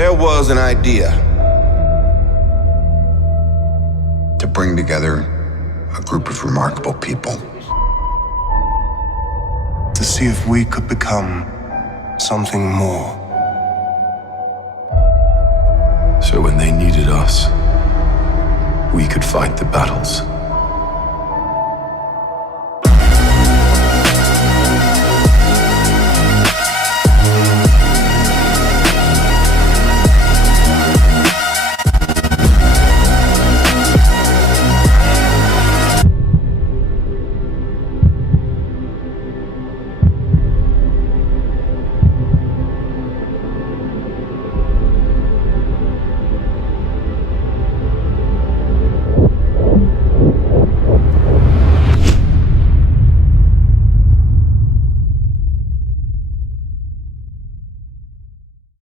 There was an idea to bring together a group of remarkable people. To see if we could become something more. So when they needed us, we could fight the battles.